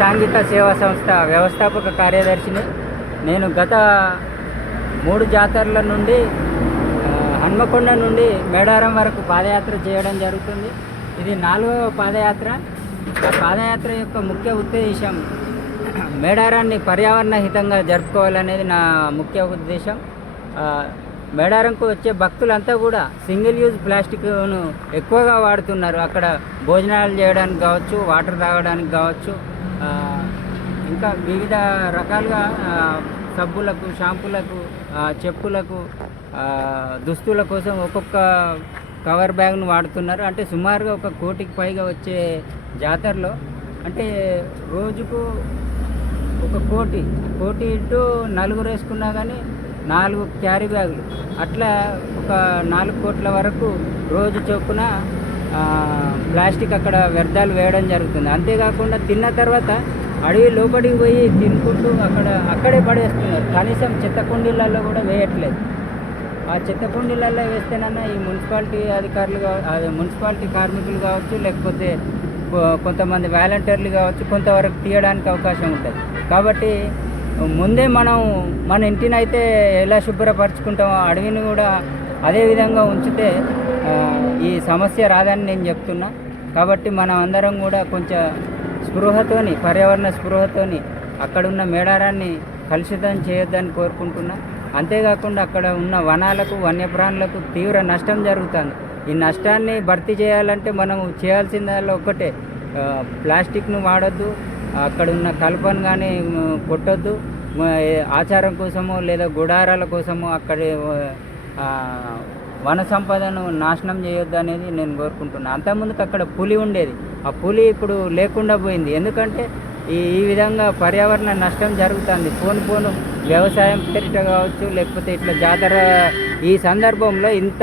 సాంఘిక సేవా సంస్థ వ్యవస్థాపక కార్యదర్శిని. నేను గత 3 జాతరల నుండి హన్మకొండ నుండి మేడారం వరకు పాదయాత్ర చేయడం జరుగుతుంది. ఇది 4వ పాదయాత్ర. ఆ పాదయాత్ర యొక్క ముఖ్య ఉద్దేశం మేడారాన్ని పర్యావరణ హితంగా జరుపుకోవాలనేది నా ముఖ్య ఉద్దేశం. మేడారంకు వచ్చే భక్తులంతా కూడా సింగిల్ యూజ్ ప్లాస్టిక్ను ఎక్కువగా వాడుతున్నారు. అక్కడ భోజనాలు చేయడానికి కావచ్చు, వాటర్ తాగడానికి కావచ్చు, ఇంకా వివిధ రకాలుగా సబ్బులకు, షాంపులకు, చెప్పులకు, దుస్తుల కోసం ఒక్కొక్క కవర్ బ్యాగ్ను వాడుతున్నారు. అంటే సుమారుగా 1 కోటికి పైగా వచ్చే జాతరలో అంటే రోజుకు 1 కోటి ఇంటూ 4 వేసుకున్నా కానీ 4 క్యారీ బ్యాగులు, అట్లా ఒక 4 కోట్ల వరకు రోజు చొప్పున ప్లాస్టిక్ అక్కడ వ్యర్థాలు వేయడం జరుగుతుంది. అంతేకాకుండా తిన్న తర్వాత అడవి లోపలికి పోయి తినుకుంటూ అక్కడే పడేస్తున్నారు. కనీసం చెత్త కుండీలలో కూడా వేయట్లేదు. ఆ చెత్త కుండీలలో వేస్తేనన్నా ఈ మున్సిపాలిటీ అధికారులు మున్సిపాలిటీ కార్మికులు కావచ్చు, లేకపోతే కొంతమంది వాలంటీర్లు కావచ్చు, కొంతవరకు తీయడానికి అవకాశం ఉంటుంది. కాబట్టి ముందే మనం మన ఇంటిని అయితే ఎలా శుభ్రపరచుకుంటామో అడవిని కూడా అదే విధంగా ఉంచితే ఈ సమస్య రాదని నేను చెప్తున్నా. కాబట్టి మనం అందరం కూడా కొంచెం స్పృహతోని, పర్యావరణ స్పృహతోని అక్కడున్న మేడారాన్ని కలుషితం చేయొద్దని కోరుకుంటున్నా. అంతేకాకుండా అక్కడ ఉన్న వనాలకు, వన్యప్రాణులకు తీవ్ర నష్టం జరుగుతుంది. ఈ నష్టాన్ని భర్తీ చేయాలంటే మనం చేయాల్సిందల్లా ఒక్కటే, ప్లాస్టిక్ను వాడొద్దు, అక్కడ ఉన్న కలపను కానీ కొట్టొద్దు, ఆచారం కోసమో లేదా గుడారాల కోసమో అక్కడి వన సంపదను నాశనం చేయొద్దు అనేది నేను కోరుకుంటున్నాను. అంతకుముందుకు అక్కడ పులి ఉండేది, ఆ పులి ఇప్పుడు లేకుండా పోయింది. ఎందుకంటే ఈ విధంగా పర్యావరణ నష్టం జరుగుతుంది. పోను వ్యవసాయం పేరిట కావచ్చు, లేకపోతే ఇట్లా జాతర ఈ సందర్భంలో ఇంత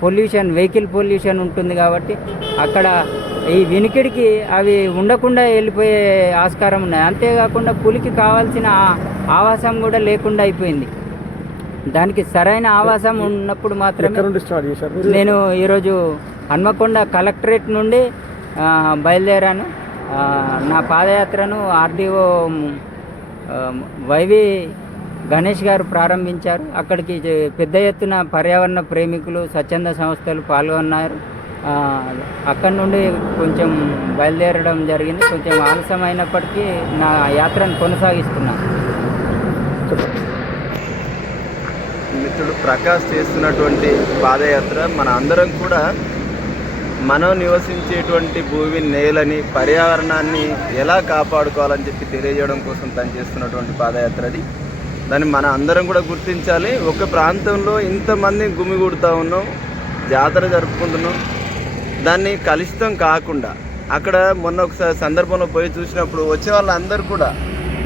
పొల్యూషన్, వెహికల్ పొల్యూషన్ ఉంటుంది. కాబట్టి అక్కడ ఈ వినికిడికి అవి ఉండకుండా వెళ్ళిపోయే ఆస్కారం ఉన్నాయి. అంతేకాకుండా పులికి కావాల్సిన ఆవాసం కూడా లేకుండా అయిపోయింది. దానికి సరైన ఆవాసం ఉన్నప్పుడు మాత్రమే. నేను ఈరోజు హన్మకొండ కలెక్టరేట్ నుండి బయలుదేరాను. నా పాదయాత్రను ఆర్డీఓ వైవి గణేష్ గారు ప్రారంభించారు. అక్కడికి పెద్ద ఎత్తున పర్యావరణ ప్రేమికులు, స్వచ్ఛంద సంస్థలు పాల్గొన్నారు. అక్కడి నుండి కొంచెం బయలుదేరడం జరిగింది. కొంచెం ఆలస్యమైనప్పటికీ నా యాత్రను కొనసాగిస్తున్నాను. మిత్రుడు ప్రకాష్ చేస్తున్నటువంటి పాదయాత్ర మన అందరం కూడా మనం నివసించేటువంటి భూమి, నేలని, పర్యావరణాన్ని ఎలా కాపాడుకోవాలని చెప్పి తెలియజేయడం కోసం తను చేస్తున్నటువంటి పాదయాత్ర అది. దాన్ని మన అందరం కూడా గుర్తించాలి. ఒక ప్రాంతంలో ఇంతమంది గుమిగూడుతూ ఉన్నాం, జాతర జరుపుకుంటున్నాం, దాన్ని కలుషితం కాకుండా అక్కడ మొన్న ఒకసారి సందర్భంలో పోయి చూసినప్పుడు వచ్చే వాళ్ళందరూ కూడా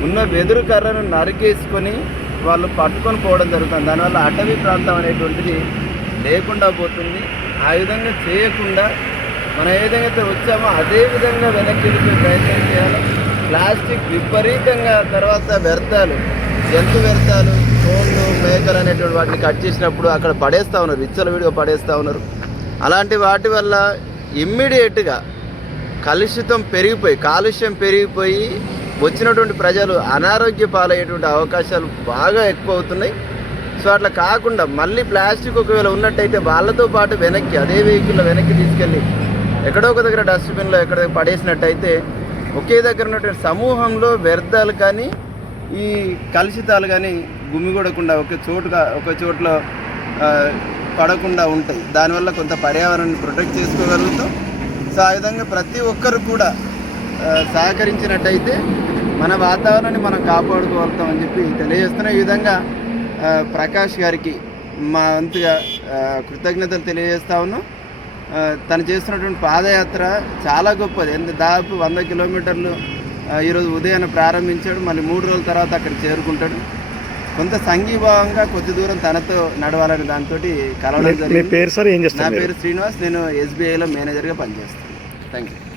ఉన్న వెదురు కర్రను నరికేసుకొని వాళ్ళు పట్టుకొని పోవడం జరుగుతుంది. దానివల్ల అటవీ ప్రాంతం అనేటువంటిది లేకుండా పోతుంది. ఆ విధంగా చేయకుండా మనం ఏ విధంగా వచ్చామో అదే విధంగా వెనక్కి వెళ్ళిపోయే ప్రయత్నం చేయాలి. ప్లాస్టిక్ విపరీతంగా, తర్వాత వ్యర్థాలు, జంతు వ్యర్థాలు, కోళ్ళు, మేకలు అనేటువంటి వాటిని కట్ చేసినప్పుడు అక్కడ పడేస్తూ ఉన్నారు, విచ్చలవిడిగా పడేస్తూ ఉన్నారు. అలాంటి వాటి వల్ల ఇమ్మీడియట్గా కాలుష్యం పెరిగిపోయి వచ్చినటువంటి ప్రజలు అనారోగ్య పాలయ్యేటువంటి అవకాశాలు బాగా ఎక్కువ అవుతున్నాయి. సో అట్లా కాకుండా మళ్ళీ ప్లాస్టిక్ ఒకవేళ ఉన్నట్టయితే వాళ్ళతో పాటు వెనక్కి, అదే వెహికల్లో వెనక్కి తీసుకెళ్ళి ఎక్కడో ఒక దగ్గర డస్ట్బిన్లో ఎక్కడ పడేసినట్టయితే ఒకే దగ్గర ఉన్నటువంటి సమూహంలో వ్యర్థాలు కానీ ఈ కలుషితాలు కానీ గుమిగూడకుండా ఒక చోట్ల పడకుండా ఉంటాయి. దానివల్ల కొంత పర్యావరణాన్ని ప్రొటెక్ట్ చేసుకోగలుగుతాం. సో ఆ విధంగా ప్రతి ఒక్కరు కూడా సహకరించినట్టయితే మన వాతావరణాన్ని మనం కాపాడుకోగలుగుతామని చెప్పి తెలియజేస్తున్నా. ఈ విధంగా ప్రకాష్ గారికి మా వంతుగా కృతజ్ఞతలు తెలియజేస్తా ఉన్నాం. తను చేస్తున్నటువంటి పాదయాత్ర చాలా గొప్పది. దాదాపు 100 కిలోమీటర్లు ఈరోజు ఉదయాన్నే ప్రారంభించాడు. మళ్ళీ 3 రోజుల తర్వాత అక్కడికి చేరుకుంటాడు. కొంత సంఘీభావంగా కొద్ది దూరం తనతో నడవాలని దాంతో కలవడం జరిగింది. నా పేరు శ్రీనివాస్, నేను SBIలో మేనేజర్గా పనిచేస్తాను. Thank you.